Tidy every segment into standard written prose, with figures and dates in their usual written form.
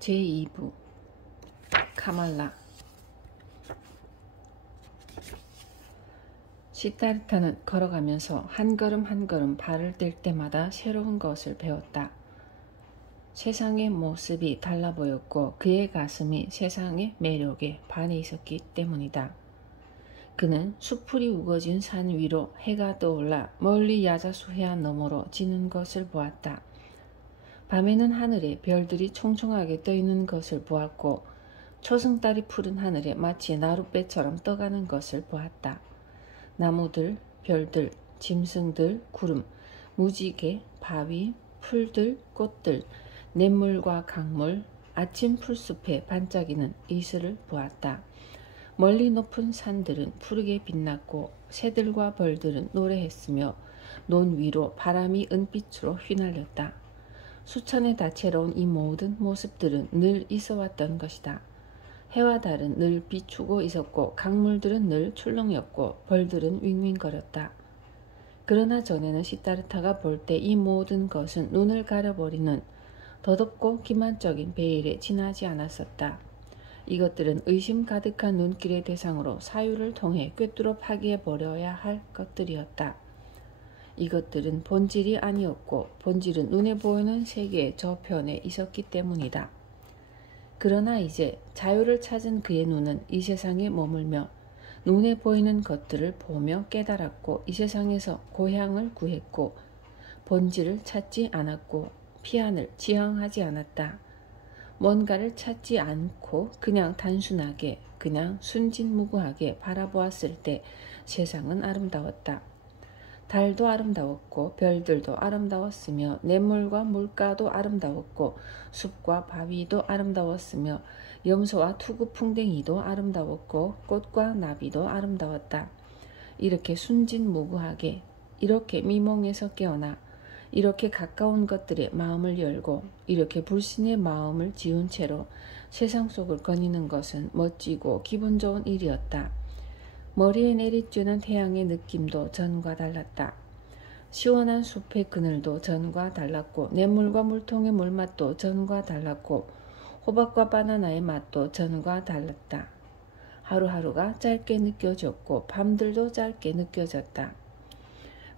제2부 카말라. 시타르타는 걸어가면서 한 걸음 한 걸음 발을 뗄 때마다 새로운 것을 배웠다. 세상의 모습이 달라 보였고 그의 가슴이 세상의 매력에 반해 있었기 때문이다. 그는 수풀이 우거진 산 위로 해가 떠올라 멀리 야자수 해안 너머로 지는 것을 보았다. 밤에는 하늘에 별들이 총총하게 떠있는 것을 보았고 초승달이 푸른 하늘에 마치 나룻배처럼 떠가는 것을 보았다. 나무들, 별들, 짐승들, 구름, 무지개, 바위, 풀들, 꽃들, 냇물과 강물, 아침 풀숲에 반짝이는 이슬을 보았다. 멀리 높은 산들은 푸르게 빛났고 새들과 벌들은 노래했으며 논 위로 바람이 은빛으로 휘날렸다. 수천의 다채로운 이 모든 모습들은 늘 있어왔던 것이다. 해와 달은 늘 비추고 있었고 강물들은 늘 출렁였고 벌들은 윙윙거렸다. 그러나 전에는 시타르타가 볼 때 이 모든 것은 눈을 가려버리는 더덥고 기만적인 베일에 지나지 않았었다. 이것들은 의심 가득한 눈길의 대상으로 사유를 통해 꿰뚫어 파괴해버려야 할 것들이었다. 이것들은 본질이 아니었고 본질은 눈에 보이는 세계의 저편에 있었기 때문이다. 그러나 이제 자유를 찾은 그의 눈은 이 세상에 머물며 눈에 보이는 것들을 보며 깨달았고 이 세상에서 고향을 구했고 본질을 찾지 않았고 피안을 지향하지 않았다. 뭔가를 찾지 않고 그냥 단순하게 그냥 순진무구하게 바라보았을 때 세상은 아름다웠다. 달도 아름다웠고 별들도 아름다웠으며 냇물과 물가도 아름다웠고 숲과 바위도 아름다웠으며 염소와 투구풍뎅이도 아름다웠고 꽃과 나비도 아름다웠다. 이렇게 순진무구하게 이렇게 미몽에서 깨어나 이렇게 가까운 것들에 마음을 열고 이렇게 불신의 마음을 지운 채로 세상 속을 거니는 것은 멋지고 기분 좋은 일이었다. 머리에 내리쬐는 태양의 느낌도 전과 달랐다. 시원한 숲의 그늘도 전과 달랐고 냇물과 물통의 물맛도 전과 달랐고 호박과 바나나의 맛도 전과 달랐다. 하루하루가 짧게 느껴졌고 밤들도 짧게 느껴졌다.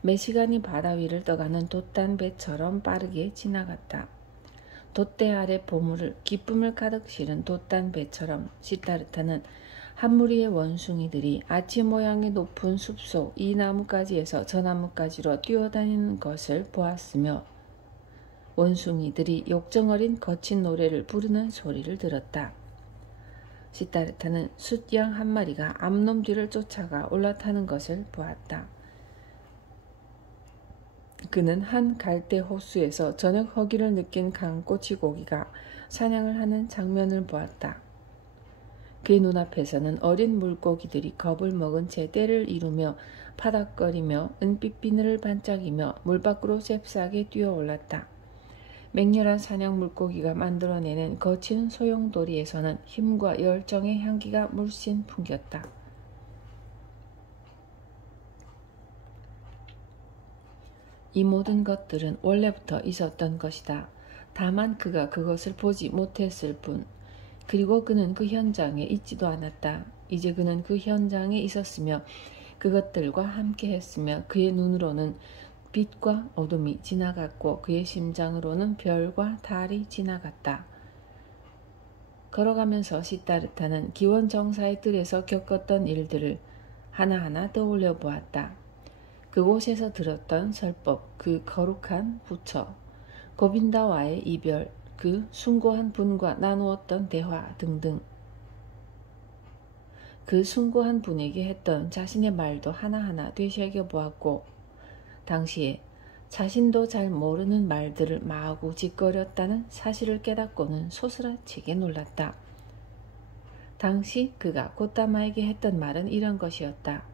매 시간이 바다 위를 떠가는 돛단 배처럼 빠르게 지나갔다. 돛대 아래 보물을 기쁨을 가득 실은 돛단 배처럼 시타르타는 한 무리의 원숭이들이 아치 모양의 높은 숲속 이 나무가지에서 저 나무가지로 뛰어다니는 것을 보았으며 원숭이들이 욕정어린 거친 노래를 부르는 소리를 들었다. 시타르타는 숫양 한 마리가 암놈 뒤를 쫓아가 올라타는 것을 보았다. 그는 한 갈대 호수에서 저녁 허기를 느낀 강꼬치고기가 사냥을 하는 장면을 보았다. 그의 눈앞에서는 어린 물고기들이 겁을 먹은 채 떼를 이루며 파닥거리며 은빛 비늘을 반짝이며 물 밖으로 잽싸게 뛰어올랐다. 맹렬한 사냥 물고기가 만들어내는 거친 소용돌이에서는 힘과 열정의 향기가 물씬 풍겼다. 이 모든 것들은 원래부터 있었던 것이다. 다만 그가 그것을 보지 못했을 뿐. 그리고 그는 그 현장에 있지도 않았다. 이제 그는 그 현장에 있었으며 그것들과 함께 했으며 그의 눈으로는 빛과 어둠이 지나갔고 그의 심장으로는 별과 달이 지나갔다. 걸어가면서 시타르타는 기원정사의 뜰에서 겪었던 일들을 하나하나 떠올려 보았다. 그곳에서 들었던 설법, 그 거룩한 부처, 고빈다와의 이별, 그 숭고한 분과 나누었던 대화 등등. 그 숭고한 분에게 했던 자신의 말도 하나하나 되새겨보았고 당시에 자신도 잘 모르는 말들을 마구 짓거렸다는 사실을 깨닫고는 소스라치게 놀랐다. 당시 그가 고타마에게 했던 말은 이런 것이었다.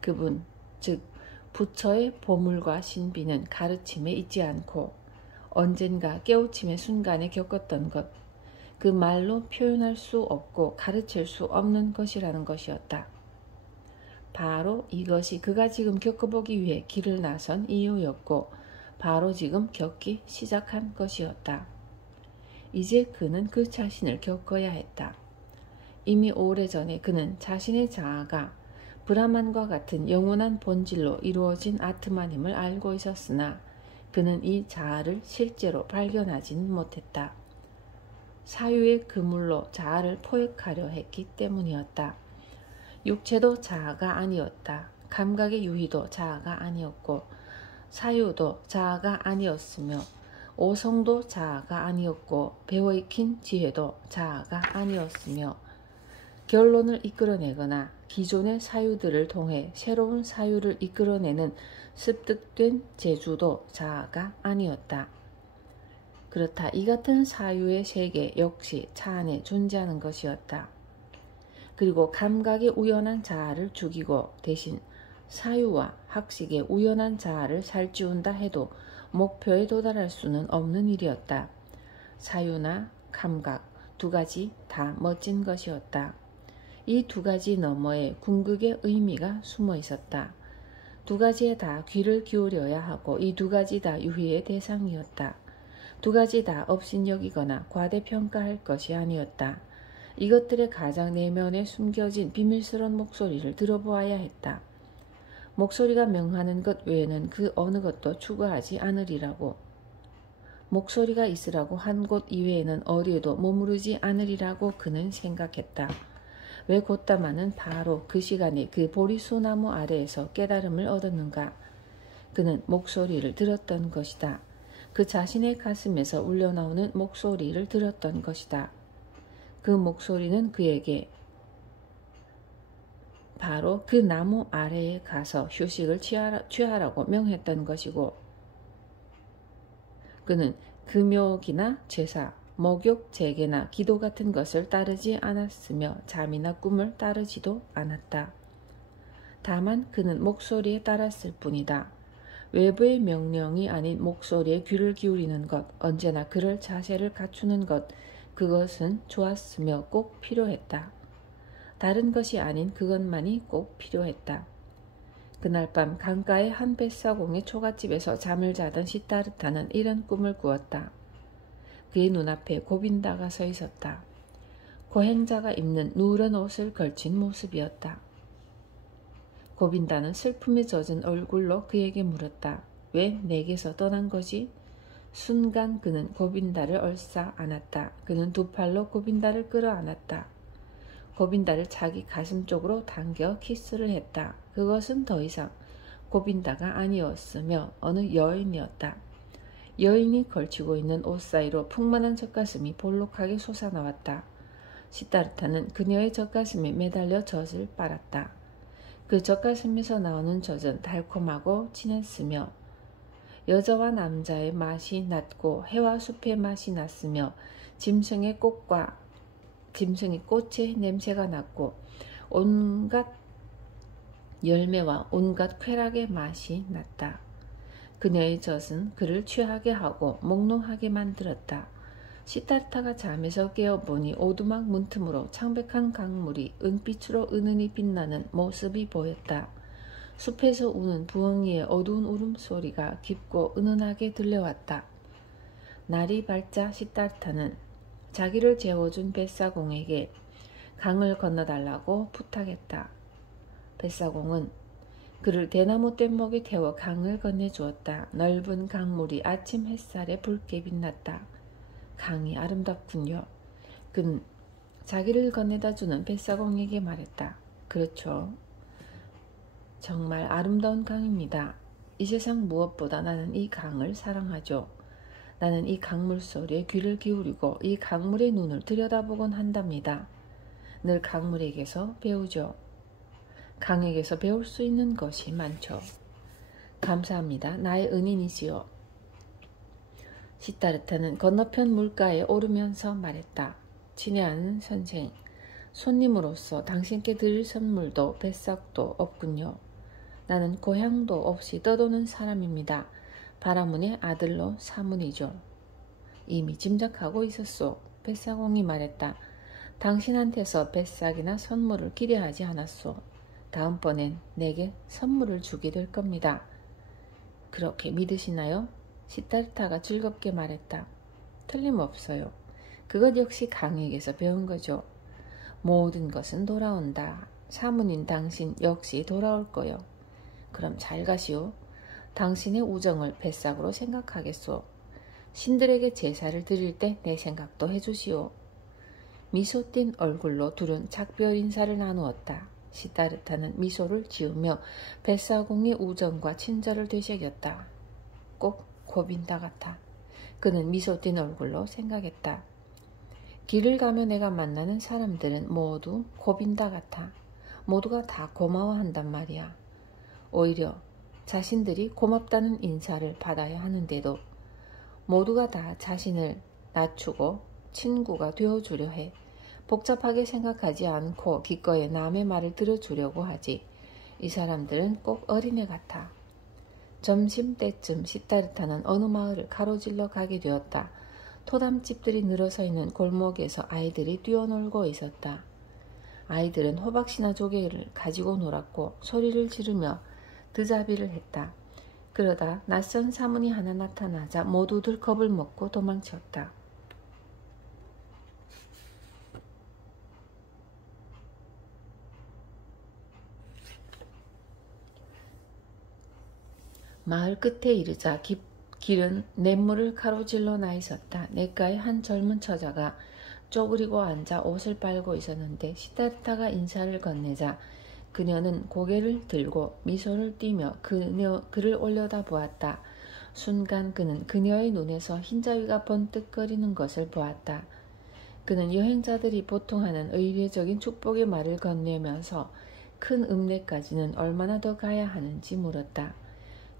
그분, 즉 부처의 보물과 신비는 가르침에 있지 않고 언젠가 깨우침의 순간에 겪었던 것, 그 말로 표현할 수 없고 가르칠 수 없는 것이라는 것이었다. 바로 이것이 그가 지금 겪어보기 위해 길을 나선 이유였고 바로 지금 겪기 시작한 것이었다. 이제 그는 그 자신을 겪어야 했다. 이미 오래전에 그는 자신의 자아가 브라만과 같은 영원한 본질로 이루어진 아트만임을 알고 있었으나 그는 이 자아를 실제로 발견하지는 못했다. 사유의 그물로 자아를 포획하려 했기 때문이었다. 육체도 자아가 아니었다. 감각의 유희도 자아가 아니었고 사유도 자아가 아니었으며 오성도 자아가 아니었고 배워익힌 지혜도 자아가 아니었으며 결론을 이끌어내거나 기존의 사유들을 통해 새로운 사유를 이끌어내는 습득된 재주도 자아가 아니었다. 그렇다. 이 같은 사유의 세계 역시 차 안에 존재하는 것이었다. 그리고 감각의 우연한 자아를 죽이고 대신 사유와 학식의 우연한 자아를 살찌운다 해도 목표에 도달할 수는 없는 일이었다. 사유나 감각 두 가지 다 멋진 것이었다. 이 두 가지 너머에 궁극의 의미가 숨어 있었다. 두 가지에 다 귀를 기울여야 하고 이 두 가지 다 유희의 대상이었다. 두 가지 다 업신여기거나 과대평가할 것이 아니었다. 이것들의 가장 내면에 숨겨진 비밀스러운 목소리를 들어보아야 했다. 목소리가 명하는 것 외에는 그 어느 것도 추구하지 않으리라고. 목소리가 있으라고 한 곳 이외에는 어디에도 머무르지 않으리라고 그는 생각했다. 왜 곧다마는 바로 그 시간에 그 보리수나무 아래에서 깨달음을 얻었는가? 그는 목소리를 들었던 것이다. 그 자신의 가슴에서 울려나오는 목소리를 들었던 것이다. 그 목소리는 그에게 바로 그 나무 아래에 가서 휴식을 취하라고 명했던 것이고 그는 금욕이나 제사, 목욕, 제계나 기도 같은 것을 따르지 않았으며 잠이나 꿈을 따르지도 않았다. 다만 그는 목소리에 따랐을 뿐이다. 외부의 명령이 아닌 목소리에 귀를 기울이는 것, 언제나 그럴 자세를 갖추는 것, 그것은 좋았으며 꼭 필요했다. 다른 것이 아닌 그것만이 꼭 필요했다. 그날 밤 강가의 한 뱃사공의 초가집에서 잠을 자던 시타르타는 이런 꿈을 꾸었다. 그의 눈앞에 고빈다가 서 있었다. 고행자가 입는 누런 옷을 걸친 모습이었다. 고빈다는 슬픔에 젖은 얼굴로 그에게 물었다. 왜 내게서 떠난 거지? 순간 그는 고빈다를 얼싸 안았다. 그는 두 팔로 고빈다를 끌어안았다. 고빈다를 자기 가슴 쪽으로 당겨 키스를 했다. 그것은 더 이상 고빈다가 아니었으며 어느 여인이었다. 여인이 걸치고 있는 옷 사이로 풍만한 젖가슴이 볼록하게 솟아나왔다. 시타르타는 그녀의 젖가슴에 매달려 젖을 빨았다. 그 젖가슴에서 나오는 젖은 달콤하고 진했으며 여자와 남자의 맛이 났고 해와 숲의 맛이 났으며 짐승의 꽃의 냄새가 났고 온갖 열매와 온갖 쾌락의 맛이 났다. 그녀의 젖은 그를 취하게 하고 몽롱하게 만들었다. 시타르타가 잠에서 깨어보니 오두막 문틈으로 창백한 강물이 은빛으로 은은히 빛나는 모습이 보였다. 숲에서 우는 부엉이의 어두운 울음소리가 깊고 은은하게 들려왔다. 날이 밝자 시타르타는 자기를 재워준 뱃사공에게 강을 건너달라고 부탁했다. 뱃사공은 그를 대나무 뗏목에 태워 강을 건네주었다. 넓은 강물이 아침 햇살에 붉게 빛났다. 강이 아름답군요. 그는 자기를 건네다주는 뱃사공에게 말했다. 그렇죠. 정말 아름다운 강입니다. 이 세상 무엇보다 나는 이 강을 사랑하죠. 나는 이 강물 소리에 귀를 기울이고 이 강물의 눈을 들여다보곤 한답니다. 늘 강물에게서 배우죠. 강에게서 배울 수 있는 것이 많죠. 감사합니다. 나의 은인이지요. 시타르타는 건너편 물가에 오르면서 말했다. 친애하는 선생, 손님으로서 당신께 드릴 선물도 뱃삭도 없군요. 나는 고향도 없이 떠도는 사람입니다. 바라문의 아들로 사문이죠. 이미 짐작하고 있었소. 뱃사공이 말했다. 당신한테서 뱃삭이나 선물을 기대하지 않았소. 다음번엔 내게 선물을 주게 될 겁니다. 그렇게 믿으시나요? 시타르타가 즐겁게 말했다. 틀림없어요. 그것 역시 강에게서 배운 거죠. 모든 것은 돌아온다. 사문인 당신 역시 돌아올 거요. 그럼 잘 가시오. 당신의 우정을 뱃삭으로 생각하겠소. 신들에게 제사를 드릴 때 내 생각도 해주시오. 미소 띤 얼굴로 둘은 작별 인사를 나누었다. 시다르타는 미소를 지으며 뱃사공의 우정과 친절을 되새겼다. 꼭 고빈다 같아. 그는 미소 띤 얼굴로 생각했다. 길을 가며 내가 만나는 사람들은 모두 고빈다 같아. 모두가 다 고마워한단 말이야. 오히려 자신들이 고맙다는 인사를 받아야 하는데도 모두가 다 자신을 낮추고 친구가 되어주려 해. 복잡하게 생각하지 않고 기꺼이 남의 말을 들어주려고 하지. 이 사람들은 꼭 어린애 같아. 점심때쯤 시다르타는 어느 마을을 가로질러 가게 되었다. 토담집들이 늘어서 있는 골목에서 아이들이 뛰어놀고 있었다. 아이들은 호박씨나 조개를 가지고 놀았고 소리를 지르며 드자비를 했다. 그러다 낯선 사문이 하나 나타나자 모두들 겁을 먹고 도망쳤다. 마을 끝에 이르자 길은 냇물을 가로질러 나 있었다. 냇가에 한 젊은 처자가 쪼그리고 앉아 옷을 빨고 있었는데 시다르타가 인사를 건네자 그녀는 고개를 들고 미소를 띠며 그를 올려다 보았다. 순간 그는 그녀의 눈에서 흰자위가 번뜩거리는 것을 보았다. 그는 여행자들이 보통 하는 의례적인 축복의 말을 건네면서 큰 읍내까지는 얼마나 더 가야 하는지 물었다.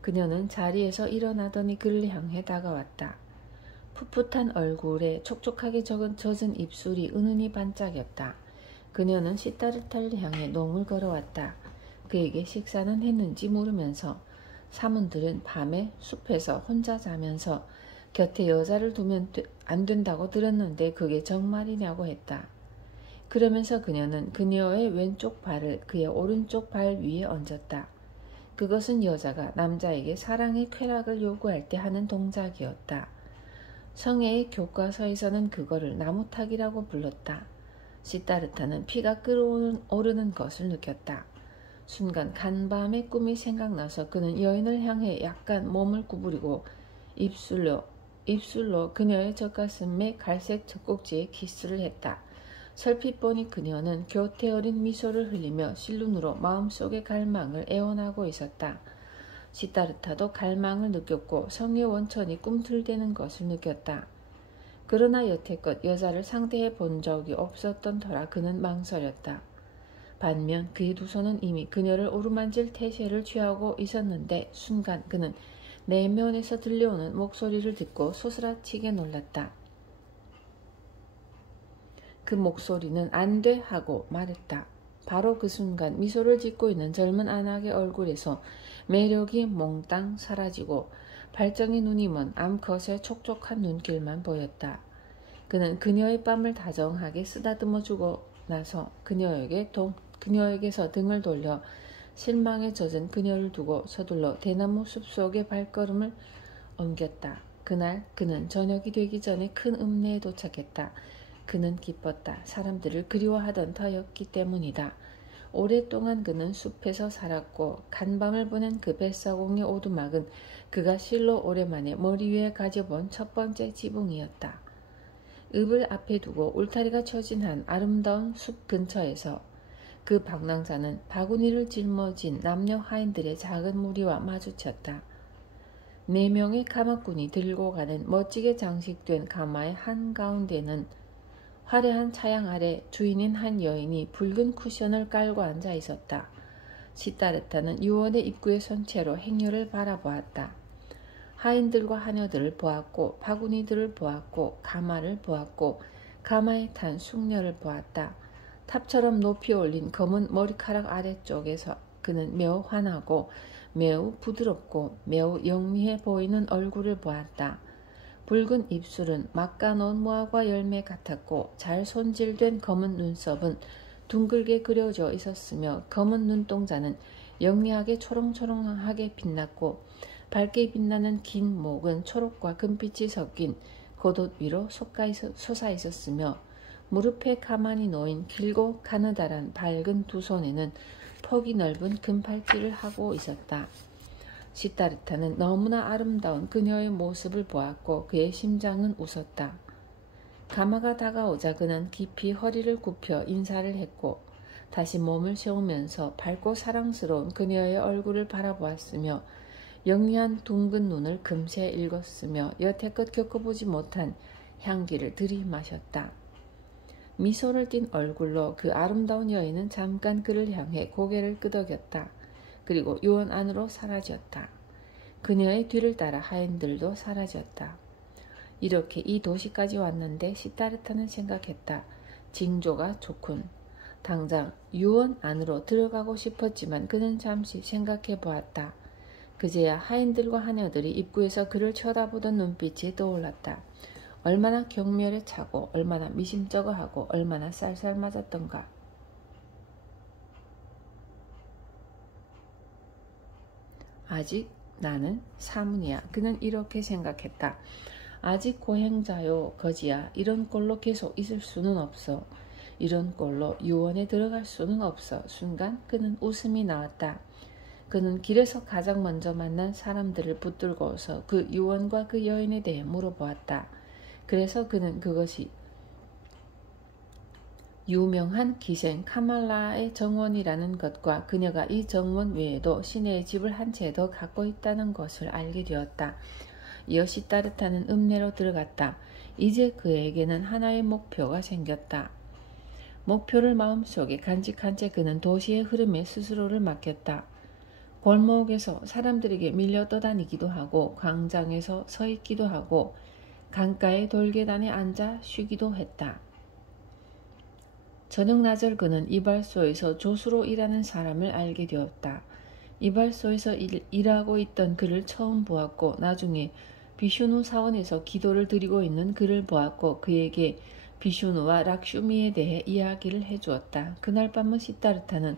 그녀는 자리에서 일어나더니 그를 향해 다가왔다. 풋풋한 얼굴에 촉촉하게 젖은 입술이 은은히 반짝였다. 그녀는 시다르타를 향해 농을 걸어왔다. 그에게 식사는 했는지 물으면서 사문들은 밤에 숲에서 혼자 자면서 곁에 여자를 두면 안 된다고 들었는데 그게 정말이냐고 했다. 그러면서 그녀는 그녀의 왼쪽 발을 그의 오른쪽 발 위에 얹었다. 그것은 여자가 남자에게 사랑의 쾌락을 요구할 때 하는 동작이었다. 성애의 교과서에서는 그거를 나무타기라고 불렀다. 시다르타는 피가 끓어오르는 것을 느꼈다. 순간 간밤의 꿈이 생각나서 그는 여인을 향해 약간 몸을 구부리고 입술로 그녀의 젖가슴에 갈색 젖꼭지에 키스를 했다. 설핏 보니 그녀는 교태 어린 미소를 흘리며 실눈으로 마음속의 갈망을 애원하고 있었다. 시다르타도 갈망을 느꼈고 성의 원천이 꿈틀대는 것을 느꼈다. 그러나 여태껏 여자를 상대해 본 적이 없었던 터라 그는 망설였다. 반면 그의 두 손은 이미 그녀를 오르만질 태세를 취하고 있었는데 순간 그는 내면에서 들려오는 목소리를 듣고 소스라치게 놀랐다. 그 목소리는 안 돼 하고 말했다. 바로 그 순간 미소를 짓고 있는 젊은 안악의 얼굴에서 매력이 몽땅 사라지고 발정의 눈이 먼 암컷의 촉촉한 눈길만 보였다. 그는 그녀의 뺨을 다정하게 쓰다듬어 주고 나서 그녀에게서 등을 돌려 실망에 젖은 그녀를 두고 서둘러 대나무 숲속의 발걸음을 옮겼다. 그날 그는 저녁이 되기 전에 큰 읍내에 도착했다. 그는 기뻤다. 사람들을 그리워하던 터였기 때문이다. 오랫동안 그는 숲에서 살았고 간밤을 보낸 그 뱃사공의 오두막은 그가 실로 오랜만에 머리 위에 가져본 첫 번째 지붕이었다. 읍을 앞에 두고 울타리가 쳐진 한 아름다운 숲 근처에서 그 방랑자는 바구니를 짊어진 남녀 하인들의 작은 무리와 마주쳤다. 4명의 가마꾼이 들고 가는 멋지게 장식된 가마의 한가운데는 화려한 차양 아래 주인인 한 여인이 붉은 쿠션을 깔고 앉아 있었다. 시다르타는 유원의 입구에 선 채로 행렬을 바라보았다. 하인들과 하녀들을 보았고 바구니들을 보았고 가마를 보았고 가마에 탄 숙녀를 보았다. 탑처럼 높이 올린 검은 머리카락 아래쪽에서 그는 매우 환하고 매우 부드럽고 매우 영리해 보이는 얼굴을 보았다. 붉은 입술은 막가놓은 무화과 열매 같았고 잘 손질된 검은 눈썹은 둥글게 그려져 있었으며 검은 눈동자는 영리하게 초롱초롱하게 빛났고 밝게 빛나는 긴 목은 초록과 금빛이 섞인 겉옷 위로 솟아 있었으며 무릎에 가만히 놓인 길고 가느다란 밝은 두 손에는 폭이 넓은 금팔찌를 하고 있었다. 시타르타는 너무나 아름다운 그녀의 모습을 보았고 그의 심장은 웃었다. 가마가 다가오자 그는 깊이 허리를 굽혀 인사를 했고 다시 몸을 세우면서 밝고 사랑스러운 그녀의 얼굴을 바라보았으며 영리한 둥근 눈을 금세 읽었으며 여태껏 겪어보지 못한 향기를 들이마셨다. 미소를 띤 얼굴로 그 아름다운 여인은 잠깐 그를 향해 고개를 끄덕였다. 그리고 요원 안으로 사라졌다. 그녀의 뒤를 따라 하인들도 사라졌다. 이렇게 이 도시까지 왔는데 시타르타는 생각했다. 징조가 좋군. 당장 유원 안으로 들어가고 싶었지만 그는 잠시 생각해 보았다. 그제야 하인들과 하녀들이 입구에서 그를 쳐다보던 눈빛이 떠올랐다. 얼마나 경멸에 차고 얼마나 미심쩍어하고 얼마나 쌀쌀 맞았던가. 아직 나는 사문이야. 그는 이렇게 생각했다. 아직 고행자요 거지야. 이런 꼴로 계속 있을 수는 없어. 이런 꼴로 유원에 들어갈 수는 없어. 순간 그는 웃음이 나왔다. 그는 길에서 가장 먼저 만난 사람들을 붙들고서 그 유원과 그 여인에 대해 물어보았다. 그래서 그는 그것이 유명한 기생 카말라의 정원이라는 것과 그녀가 이 정원 외에도 시내의 집을 한 채 더 갖고 있다는 것을 알게 되었다. 이어 시타르타는 읍내로 들어갔다. 이제 그에게는 하나의 목표가 생겼다. 목표를 마음속에 간직한 채 그는 도시의 흐름에 스스로를 맡겼다. 골목에서 사람들에게 밀려 떠다니기도 하고 광장에서 서 있기도 하고 강가의 돌계단에 앉아 쉬기도 했다. 저녁 낮을 그는 이발소에서 조수로 일하는 사람을 알게 되었다. 이발소에서 일하고 있던 그를 처음 보았고 나중에 비슈누 사원에서 기도를 드리고 있는 그를 보았고 그에게 비슈누와 락슈미에 대해 이야기를 해주었다. 그날 밤은 시타르타는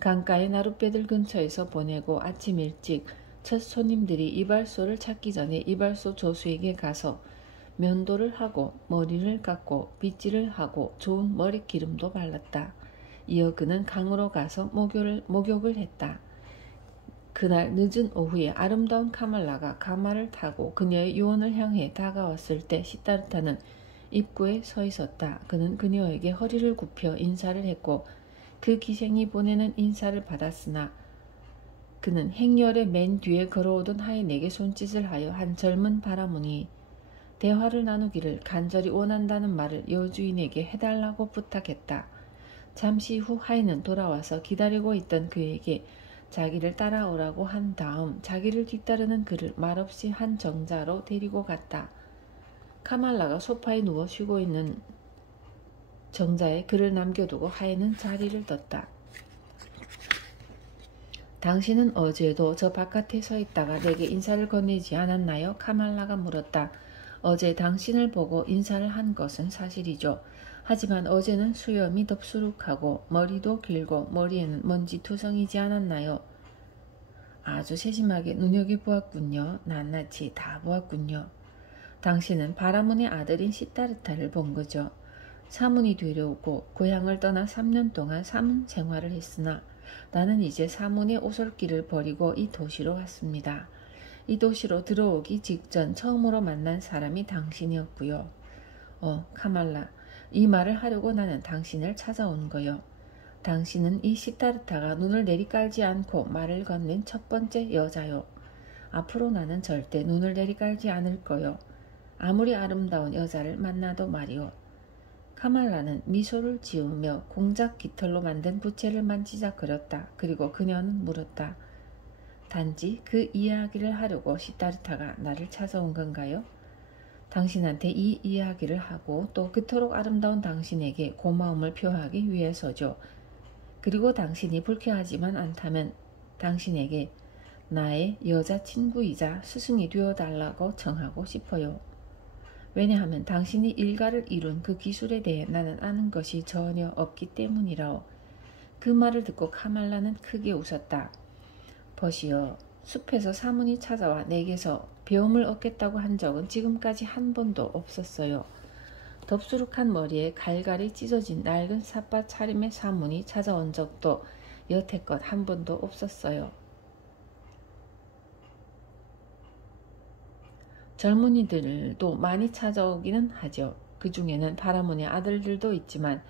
강가의 나룻배들 근처에서 보내고 아침 일찍 첫 손님들이 이발소를 찾기 전에 이발소 조수에게 가서 면도를 하고 머리를 깎고 빗질을 하고 좋은 머리기름도 발랐다. 이어 그는 강으로 가서 목욕을 했다. 그날 늦은 오후에 아름다운 카말라가 가마를 타고 그녀의 요원을 향해 다가왔을 때 시타르타는 입구에 서 있었다. 그는 그녀에게 허리를 굽혀 인사를 했고 그 기생이 보내는 인사를 받았으나 그는 행렬의 맨 뒤에 걸어오던 하인에게 손짓을 하여 한 젊은 바라문이 대화를 나누기를 간절히 원한다는 말을 여주인에게 해달라고 부탁했다. 잠시 후 하인은 돌아와서 기다리고 있던 그에게 자기를 따라오라고 한 다음 자기를 뒤따르는 그를 말없이 한 정자로 데리고 갔다. 카말라가 소파에 누워 쉬고 있는 정자에 그를 남겨두고 하인은 자리를 떴다. 당신은 어제도 저 바깥에 서 있다가 내게 인사를 건네지 않았나요? 카말라가 물었다. 어제 당신을 보고 인사를 한 것은 사실이죠. 하지만 어제는 수염이 덥수룩하고 머리도 길고 머리에는 먼지 투성이지 않았나요? 아주 세심하게 눈여겨보았군요. 낱낱이 다 보았군요. 당신은 바라문의 아들인 시타르타를 본 거죠. 사문이 되려오고 고향을 떠나 3년 동안 사문 생활을 했으나 나는 이제 사문의 오솔길을 버리고 이 도시로 왔습니다. 이 도시로 들어오기 직전 처음으로 만난 사람이 당신이었고요. 카말라, 이 말을 하려고 나는 당신을 찾아온 거요. 당신은 이 시타르타가 눈을 내리깔지 않고 말을 건넨 첫 번째 여자요. 앞으로 나는 절대 눈을 내리깔지 않을 거요. 아무리 아름다운 여자를 만나도 말이오. 카말라는 미소를 지으며 공작 깃털로 만든 부채를 만지작거렸다. 그리고 그녀는 물었다. 단지 그 이야기를 하려고 시타르타가 나를 찾아온 건가요? 당신한테 이 이야기를 하고 또 그토록 아름다운 당신에게 고마움을 표하기 위해서죠. 그리고 당신이 불쾌하지만 않다면 당신에게 나의 여자친구이자 스승이 되어달라고 청하고 싶어요. 왜냐하면 당신이 일가를 이룬 그 기술에 대해 나는 아는 것이 전혀 없기 때문이라오. 그 말을 듣고 카말라는 크게 웃었다. 버시여, 숲에서 사문이 찾아와 내게서 배움을 얻겠다고 한 적은 지금까지 한 번도 없었어요. 덥수룩한 머리에 갈갈이 찢어진 낡은 삿바 차림의 사문이 찾아온 적도 여태껏 한 번도 없었어요. 젊은이들도 많이 찾아오기는 하죠. 그 중에는 파라문의 아들들도 있지만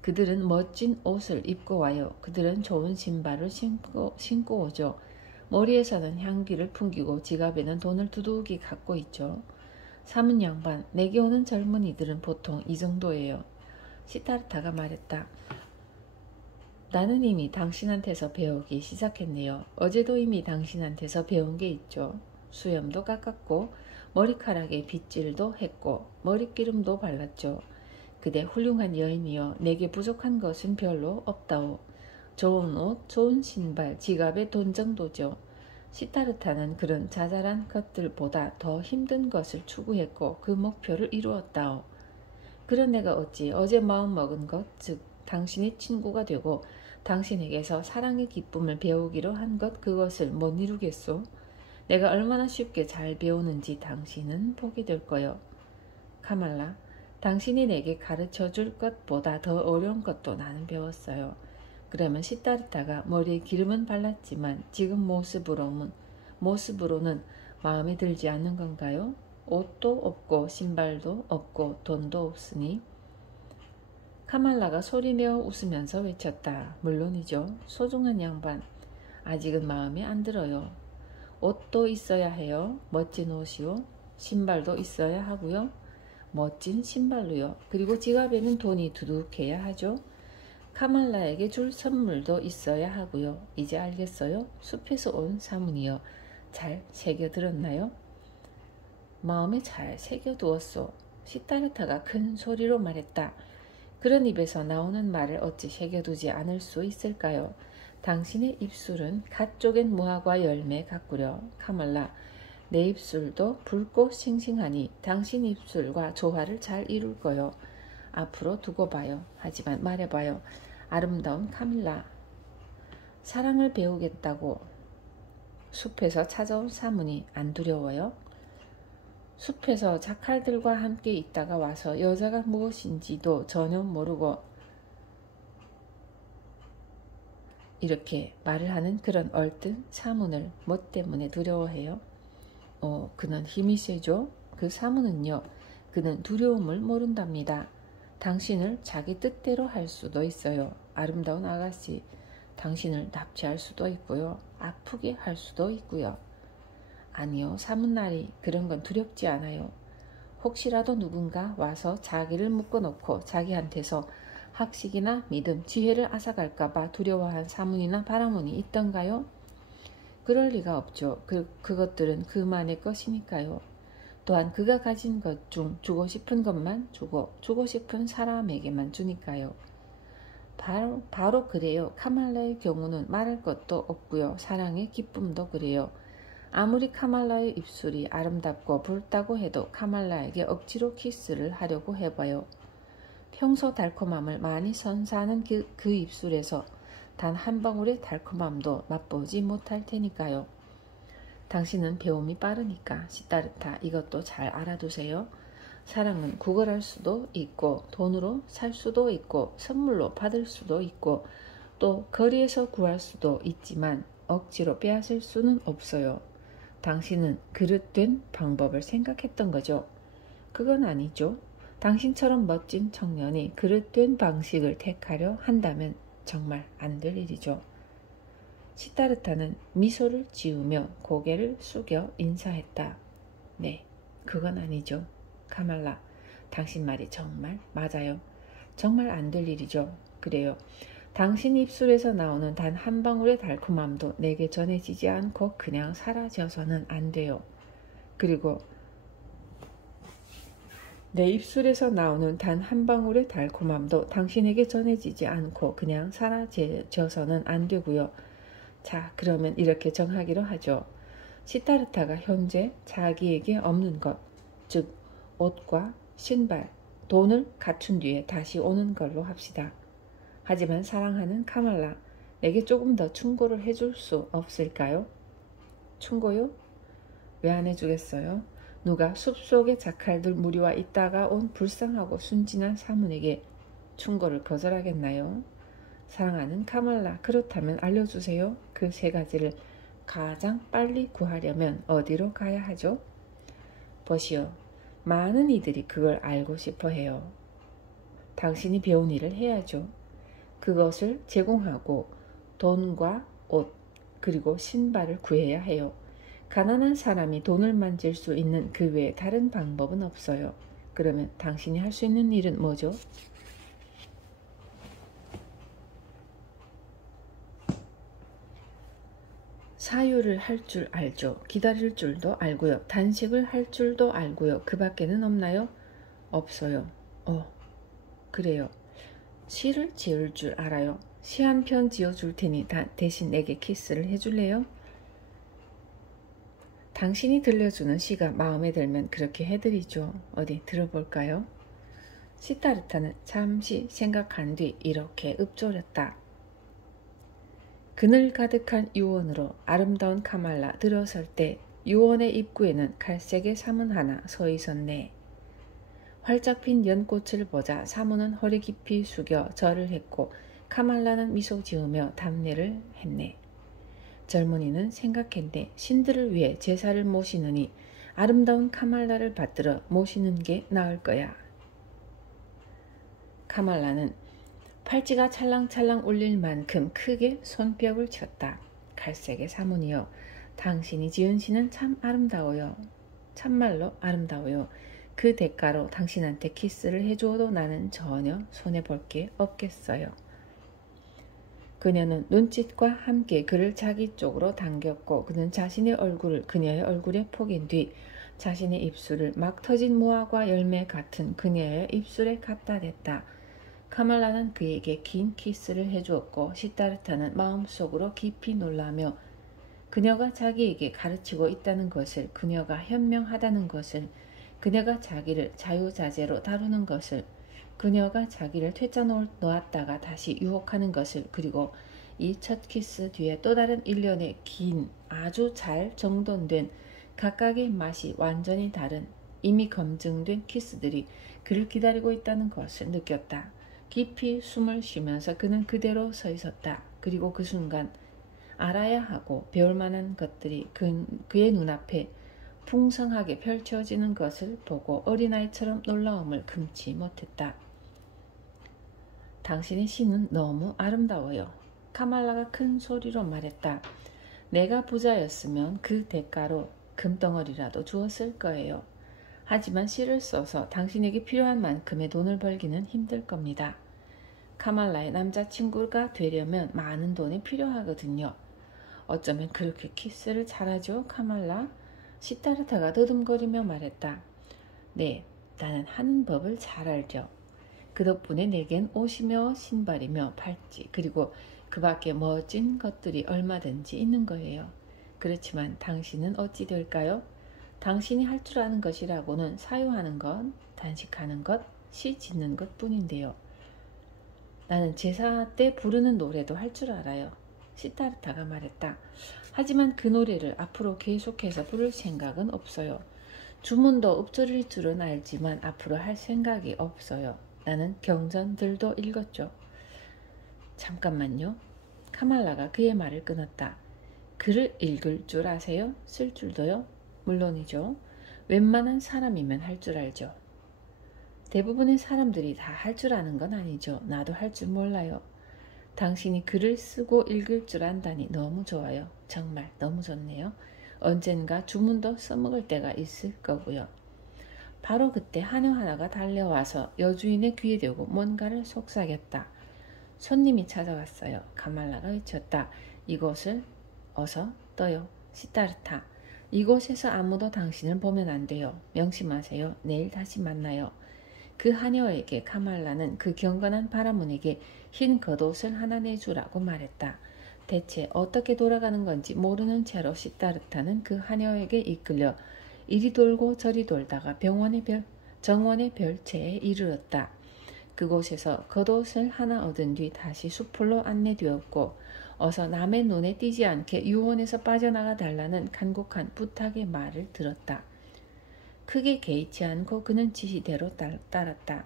그들은 멋진 옷을 입고 와요. 그들은 좋은 신발을 신고 오죠. 머리에서는 향기를 풍기고 지갑에는 돈을 두둑이 갖고 있죠. 사문 양반, 내게 오는 젊은이들은 보통 이 정도예요. 시타르타가 말했다. 나는 이미 당신한테서 배우기 시작했네요. 어제도 이미 당신한테서 배운 게 있죠. 수염도 깎았고 머리카락에 빗질도 했고 머리기름도 발랐죠. 그대 훌륭한 여인이여, 내게 부족한 것은 별로 없다오. 좋은 옷, 좋은 신발, 지갑에 돈 정도죠. 시타르타는 그런 자잘한 것들보다 더 힘든 것을 추구했고 그 목표를 이루었다오. 그런 내가 어찌 어제 마음먹은 것, 즉 당신의 친구가 되고 당신에게서 사랑의 기쁨을 배우기로 한 것, 그것을 못 이루겠소? 내가 얼마나 쉽게 잘 배우는지 당신은 보게 될 거요. 카말라, 당신이 내게 가르쳐줄 것보다 더 어려운 것도 나는 배웠어요. 그러면 시타르타가 머리에 기름은 발랐지만 지금 모습으로는 마음에 들지 않는 건가요? 옷도 없고 신발도 없고 돈도 없으니. 카말라가 소리내어 웃으면서 외쳤다. 물론이죠. 소중한 양반, 아직은 마음에 안 들어요. 옷도 있어야 해요. 멋진 옷이요. 신발도 있어야 하고요. 멋진 신발로요. 그리고 지갑에는 돈이 두둑해야 하죠. 카말라에게 줄 선물도 있어야 하고요. 이제 알겠어요? 숲에서 온 사문이요. 잘 새겨들었나요? 마음에 잘 새겨두었소. 시타르타가 큰 소리로 말했다. 그런 입에서 나오는 말을 어찌 새겨두지 않을 수 있을까요? 당신의 입술은 갓 쪼갠 무화과 열매 같구려. 카말라, 내 입술도 붉고 싱싱하니 당신 입술과 조화를 잘 이룰 거요. 앞으로 두고 봐요. 하지만 말해봐요. 아름다운 카밀라, 사랑을 배우겠다고 숲에서 찾아온 사문이 안 두려워요? 숲에서 자칼들과 함께 있다가 와서 여자가 무엇인지도 전혀 모르고 이렇게 말을 하는 그런 얼뜬 사문을 뭐 때문에 두려워해요? 그는 힘이 세죠. 그 사문은요, 그는 두려움을 모른답니다. 당신을 자기 뜻대로 할 수도 있어요. 아름다운 아가씨, 당신을 납치할 수도 있고요. 아프게 할 수도 있고요. 아니요, 사문나리, 그런 건 두렵지 않아요. 혹시라도 누군가 와서 자기를 묶어놓고 자기한테서 학식이나 믿음, 지혜를 앗아갈까봐 두려워한 사문이나 바라문이 있던가요? 그럴 리가 없죠. 그것들은 그만의 것이니까요. 또한 그가 가진 것 중 주고 싶은 것만 주고 싶은 사람에게만 주니까요. 바로 그래요. 카말라의 경우는 말할 것도 없고요. 사랑의 기쁨도 그래요. 아무리 카말라의 입술이 아름답고 붉다고 해도 카말라에게 억지로 키스를 하려고 해봐요. 평소 달콤함을 많이 선사하는 그 입술에서 단 한 방울의 달콤함도 맛보지 못할 테니까요. 당신은 배움이 빠르니까 시타르타, 이것도 잘 알아두세요. 사랑은 구걸할 수도 있고 돈으로 살 수도 있고 선물로 받을 수도 있고 또 거리에서 구할 수도 있지만 억지로 빼앗을 수는 없어요. 당신은 그릇된 방법을 생각했던 거죠. 그건 아니죠. 당신처럼 멋진 청년이 그릇된 방식을 택하려 한다면 정말 안 될 일이죠. 시타르타는 미소를 지으며 고개를 숙여 인사했다. 네, 그건 아니죠. 카말라, 당신 말이 정말 맞아요. 정말 안 될 일이죠. 그래요. 당신 입술에서 나오는 단 한 방울의 달콤함도 내게 전해지지 않고 그냥 사라져서는 안 돼요. 그리고 내 입술에서 나오는 단 한 방울의 달콤함도 당신에게 전해지지 않고 그냥 사라져서는 안 되고요. 자, 그러면 이렇게 정하기로 하죠. 시타르타가 현재 자기에게 없는 것, 즉 옷과 신발, 돈을 갖춘 뒤에 다시 오는 걸로 합시다. 하지만 사랑하는 카말라, 내게 조금 더 충고를 해줄 수 없을까요? 충고요? 왜 안 해주겠어요? 누가 숲속의 자칼들 무리와 있다가 온 불쌍하고 순진한 사문에게 충고를 거절하겠나요? 사랑하는 카말라, 그렇다면 알려주세요. 그 세 가지를 가장 빨리 구하려면 어디로 가야 하죠? 보시오. 많은 이들이 그걸 알고 싶어 해요. 당신이 배운 일을 해야죠. 그것을 제공하고 돈과 옷 그리고 신발을 구해야 해요. 가난한 사람이 돈을 만질 수 있는 그 외에 다른 방법은 없어요. 그러면 당신이 할 수 있는 일은 뭐죠? 사유를 할 줄 알죠. 기다릴 줄도 알고요. 단식을 할 줄도 알고요. 그 밖에는 없나요? 없어요. 그래요. 시를 지을 줄 알아요. 시 한 편 지어줄 테니 대신 내게 키스를 해줄래요? 당신이 들려주는 시가 마음에 들면 그렇게 해드리죠. 어디 들어볼까요? 시타르타는 잠시 생각한 뒤 이렇게 읊조렸다. 그늘 가득한 유원으로 아름다운 카말라 들어설 때 유원의 입구에는 갈색의 사문 하나 서 있었네. 활짝 핀 연꽃을 보자 사문은 허리 깊이 숙여 절을 했고 카말라는 미소 지으며 답례를 했네. 젊은이는 생각했네. 신들을 위해 제사를 모시느니 아름다운 카말라를 받들어 모시는 게 나을 거야. 카말라는 팔찌가 찰랑찰랑 울릴 만큼 크게 손뼉을 쳤다. 갈색의 사문이여, 당신이 지은 시는 참 아름다워요. 참말로 아름다워요. 그 대가로 당신한테 키스를 해주어도 나는 전혀 손해볼 게 없겠어요. 그녀는 눈짓과 함께 그를 자기 쪽으로 당겼고 그는 자신의 얼굴을 그녀의 얼굴에 포긴 뒤 자신의 입술을 막 터진 무화과 열매 같은 그녀의 입술에 갖다 댔다. 카말라는 그에게 긴 키스를 해주었고 시타르타는 마음속으로 깊이 놀라며 그녀가 자기에게 가르치고 있다는 것을, 그녀가 현명하다는 것을, 그녀가 자기를 자유자재로 다루는 것을, 그녀가 자기를 퇴짜 놓았다가 다시 유혹하는 것을, 그리고 이 첫 키스 뒤에 또 다른 일련의 긴 아주 잘 정돈된 각각의 맛이 완전히 다른 이미 검증된 키스들이 그를 기다리고 있다는 것을 느꼈다. 깊이 숨을 쉬면서 그는 그대로 서 있었다. 그리고 그 순간 알아야 하고 배울 만한 것들이 그의 눈앞에 풍성하게 펼쳐지는 것을 보고 어린아이처럼 놀라움을 금치 못했다. 당신의 시는 너무 아름다워요. 카말라가 큰 소리로 말했다. 내가 부자였으면 그 대가로 금덩어리라도 주었을 거예요. 하지만 시를 써서 당신에게 필요한 만큼의 돈을 벌기는 힘들 겁니다. 카말라의 남자친구가 되려면 많은 돈이 필요하거든요. 어쩌면 그렇게 키스를 잘하죠, 카말라? 시타르타가 더듬거리며 말했다. 네, 나는 하는 법을 잘 알죠. 그 덕분에 내겐 옷이며 신발이며 팔찌 그리고 그 밖에 멋진 것들이 얼마든지 있는 거예요. 그렇지만 당신은 어찌 될까요? 당신이 할 줄 아는 것이라고는 사유하는 것, 단식하는 것, 시 짓는 것 뿐인데요. 나는 제사 때 부르는 노래도 할 줄 알아요. 시타르타가 말했다. 하지만 그 노래를 앞으로 계속해서 부를 생각은 없어요. 주문도 읊조릴 줄은 알지만 앞으로 할 생각이 없어요. 나는 경전들도 읽었죠. 잠깐만요. 카말라가 그의 말을 끊었다. 글을 읽을 줄 아세요? 쓸 줄도요? 물론이죠. 웬만한 사람이면 할 줄 알죠. 대부분의 사람들이 다 할 줄 아는 건 아니죠. 나도 할 줄 몰라요. 당신이 글을 쓰고 읽을 줄 안다니 너무 좋아요. 정말 너무 좋네요. 언젠가 주문도 써먹을 때가 있을 거고요. 바로 그때 하녀 하나가 달려와서 여주인의 귀에 대고 뭔가를 속삭였다. 손님이 찾아왔어요. 카말라가 외쳤다. 이곳을 어서 떠요. 시타르타. 이곳에서 아무도 당신을 보면 안 돼요. 명심하세요. 내일 다시 만나요. 그 하녀에게 카말라는 그 경건한 바라문에게 흰 겉옷을 하나 내주라고 말했다. 대체 어떻게 돌아가는 건지 모르는 채로 시타르타는 그 하녀에게 이끌려 이리 돌고 저리 돌다가 정원의 별채에 이르렀다. 그곳에서 겉옷을 하나 얻은 뒤 다시 숲으로 안내되었고 어서 남의 눈에 띄지 않게 유원에서 빠져나가 달라는 간곡한 부탁의 말을 들었다. 크게 개의치 않고 그는 지시대로 따랐다.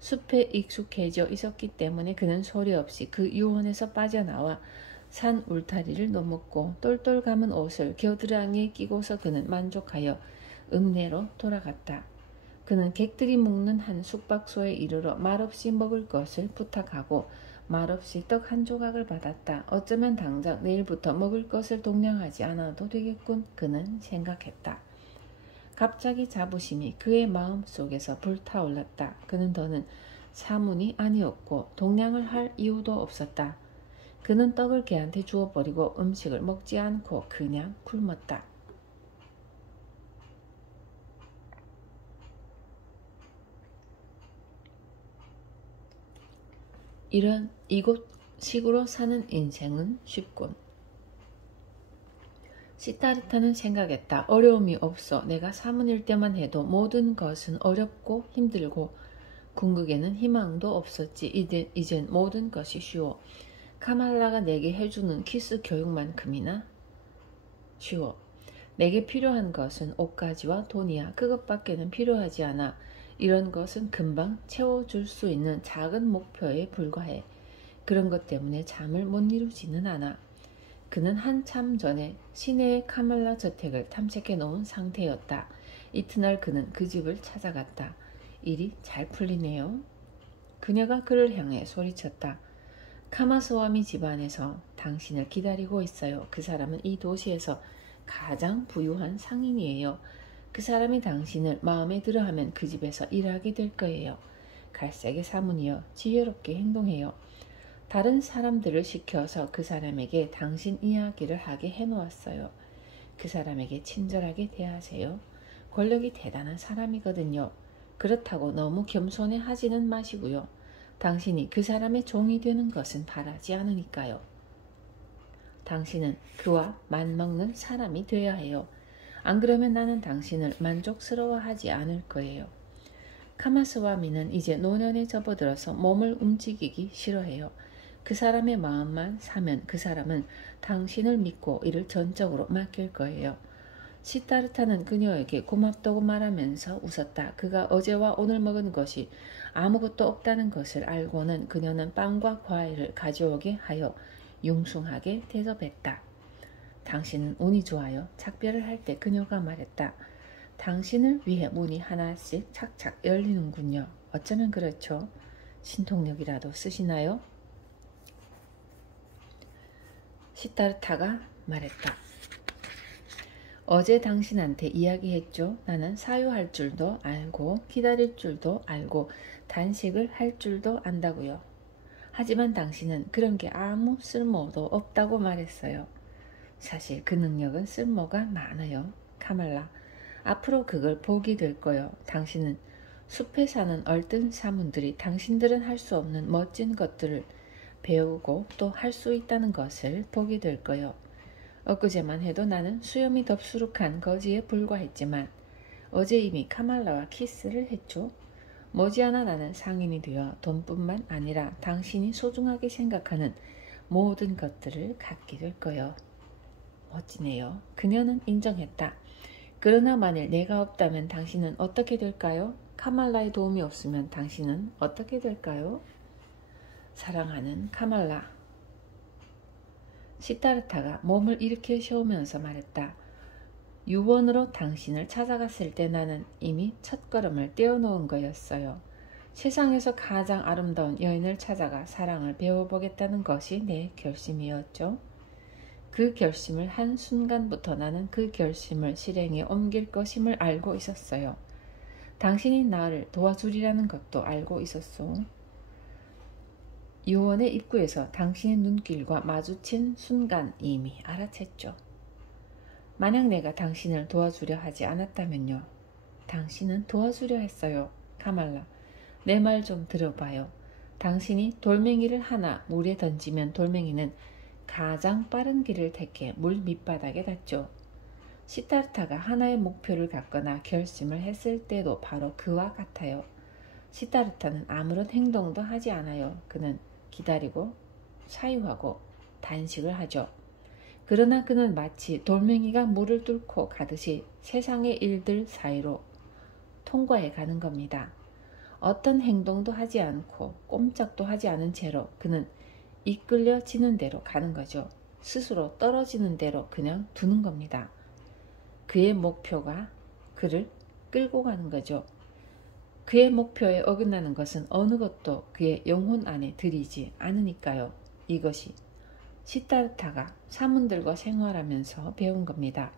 숲에 익숙해져 있었기 때문에 그는 소리 없이 그 유원에서 빠져나와 산 울타리를 넘었고 똘똘 감은 옷을 겨드랑이에 끼고서 그는 만족하여 읍내로 돌아갔다. 그는 객들이 묵는 한 숙박소에 이르러 말없이 먹을 것을 부탁하고 말없이 떡 한 조각을 받았다. 어쩌면 당장 내일부터 먹을 것을 동량하지 않아도 되겠군. 그는 생각했다. 갑자기 자부심이 그의 마음속에서 불타올랐다. 그는 더는 사문이 아니었고 동량을 할 이유도 없었다. 그는 떡을 개한테 주어버리고 음식을 먹지 않고 그냥 굶었다. 이런 이곳식으로 사는 인생은 쉽군. 시타르타는 생각했다. 어려움이 없어. 내가 사문일 때만 해도 모든 것은 어렵고 힘들고 궁극에는 희망도 없었지. 이젠 모든 것이 쉬워. 카말라가 내게 해주는 키스 교육만큼이나 쉬워. 내게 필요한 것은 옷가지와 돈이야. 그것밖에는 필요하지 않아. 이런 것은 금방 채워줄 수 있는 작은 목표에 불과해. 그런 것 때문에 잠을 못 이루지는 않아. 그는 한참 전에 시내의 카말라 저택을 탐색해 놓은 상태였다. 이튿날 그는 그 집을 찾아갔다. 일이 잘 풀리네요. 그녀가 그를 향해 소리쳤다. 카마스와미 집안에서 당신을 기다리고 있어요. 그 사람은 이 도시에서 가장 부유한 상인이에요. 그 사람이 당신을 마음에 들어하면 그 집에서 일하게 될 거예요. 갈색의 사문이여, 지혜롭게 행동해요. 다른 사람들을 시켜서 그 사람에게 당신 이야기를 하게 해놓았어요. 그 사람에게 친절하게 대하세요. 권력이 대단한 사람이거든요. 그렇다고 너무 겸손해 하지는 마시고요. 당신이 그 사람의 종이 되는 것은 바라지 않으니까요. 당신은 그와 맞먹는 사람이 되어야 해요. 안 그러면 나는 당신을 만족스러워하지 않을 거예요. 카마스와미는 이제 노년에 접어들어서 몸을 움직이기 싫어해요. 그 사람의 마음만 사면 그 사람은 당신을 믿고 이를 전적으로 맡길 거예요. 시타르타는 그녀에게 고맙다고 말하면서 웃었다. 그가 어제와 오늘 먹은 것이 아무것도 없다는 것을 알고는 그녀는 빵과 과일을 가져오게 하여 융숭하게 대접했다. 당신은 운이 좋아요. 작별을 할 때 그녀가 말했다. 당신을 위해 문이 하나씩 착착 열리는군요. 어쩌면 그렇죠. 신통력이라도 쓰시나요? 시타르타가 말했다. 어제 당신한테 이야기했죠. 나는 사유할 줄도 알고 기다릴 줄도 알고 단식을 할 줄도 안다고요. 하지만 당신은 그런 게 아무 쓸모도 없다고 말했어요. 사실 그 능력은 쓸모가 많아요. 카말라, 앞으로 그걸 보게 될 거요. 당신은 숲에 사는 얼뜬 사문들이 당신들은 할 수 없는 멋진 것들을 배우고 또 할 수 있다는 것을 보게 될 거요. 엊그제만 해도 나는 수염이 덥수룩한 거지에 불과했지만 어제 이미 카말라와 키스를 했죠. 머지않아 나는 상인이 되어 돈뿐만 아니라 당신이 소중하게 생각하는 모든 것들을 갖게 될 거요. 멋지네요. 그녀는 인정했다. 그러나 만일 내가 없다면 당신은 어떻게 될까요? 카말라의 도움이 없으면 당신은 어떻게 될까요? 사랑하는 카말라. 시타르타가 몸을 일으켜 세우면서 말했다. 유원으로 당신을 찾아갔을 때 나는 이미 첫걸음을 떼어놓은 거였어요. 세상에서 가장 아름다운 여인을 찾아가 사랑을 배워보겠다는 것이 내 결심이었죠. 그 결심을 한 순간부터 나는 그 결심을 실행에 옮길 것임을 알고 있었어요. 당신이 나를 도와주리라는 것도 알고 있었소. 유원의 입구에서 당신의 눈길과 마주친 순간 이미 알아챘죠. 만약 내가 당신을 도와주려 하지 않았다면요. 당신은 도와주려 했어요. 카말라, 내 말 좀 들어봐요. 당신이 돌멩이를 하나 물에 던지면 돌멩이는 가장 빠른 길을 택해 물 밑바닥에 닿죠. 시타르타가 하나의 목표를 갖거나 결심을 했을 때도 바로 그와 같아요. 시타르타는 아무런 행동도 하지 않아요. 그는 기다리고 사유하고 단식을 하죠. 그러나 그는 마치 돌멩이가 물을 뚫고 가듯이 세상의 일들 사이로 통과해 가는 겁니다. 어떤 행동도 하지 않고 꼼짝도 하지 않은 채로 그는 이끌려지는 대로 가는 거죠. 스스로 떨어지는 대로 그냥 두는 겁니다. 그의 목표가 그를 끌고 가는 거죠. 그의 목표에 어긋나는 것은 어느 것도 그의 영혼 안에 들이지 않으니까요. 이것이 시타르타가 사문들과 생활하면서 배운 겁니다.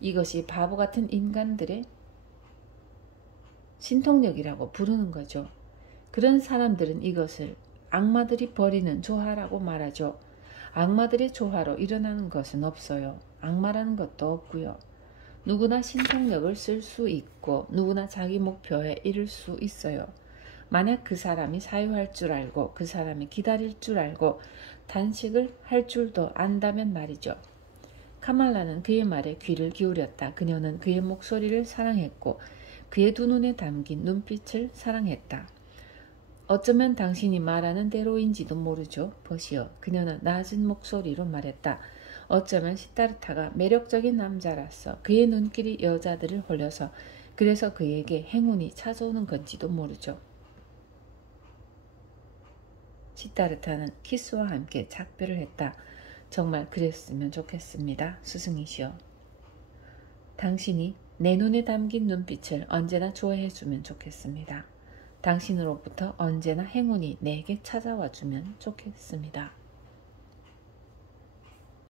이것이 바보 같은 인간들의 신통력이라고 부르는 거죠. 그런 사람들은 이것을 악마들이 벌이는 조화라고 말하죠. 악마들의 조화로 일어나는 것은 없어요. 악마라는 것도 없고요. 누구나 신통력을 쓸 수 있고 누구나 자기 목표에 이를 수 있어요. 만약 그 사람이 사유할 줄 알고 그 사람이 기다릴 줄 알고 단식을 할 줄도 안다면 말이죠. 카말라는 그의 말에 귀를 기울였다. 그녀는 그의 목소리를 사랑했고 그의 두 눈에 담긴 눈빛을 사랑했다. 어쩌면 당신이 말하는 대로인지도 모르죠. 보시오. 그녀는 낮은 목소리로 말했다. 어쩌면 시타르타가 매력적인 남자라서 그의 눈길이 여자들을 홀려서 그래서 그에게 행운이 찾아오는 건지도 모르죠. 시타르타는 키스와 함께 작별을 했다. 정말 그랬으면 좋겠습니다. 스승이시여. 당신이 내 눈에 담긴 눈빛을 언제나 좋아해주면 좋겠습니다. 당신으로부터 언제나 행운이 내게 찾아와주면 좋겠습니다.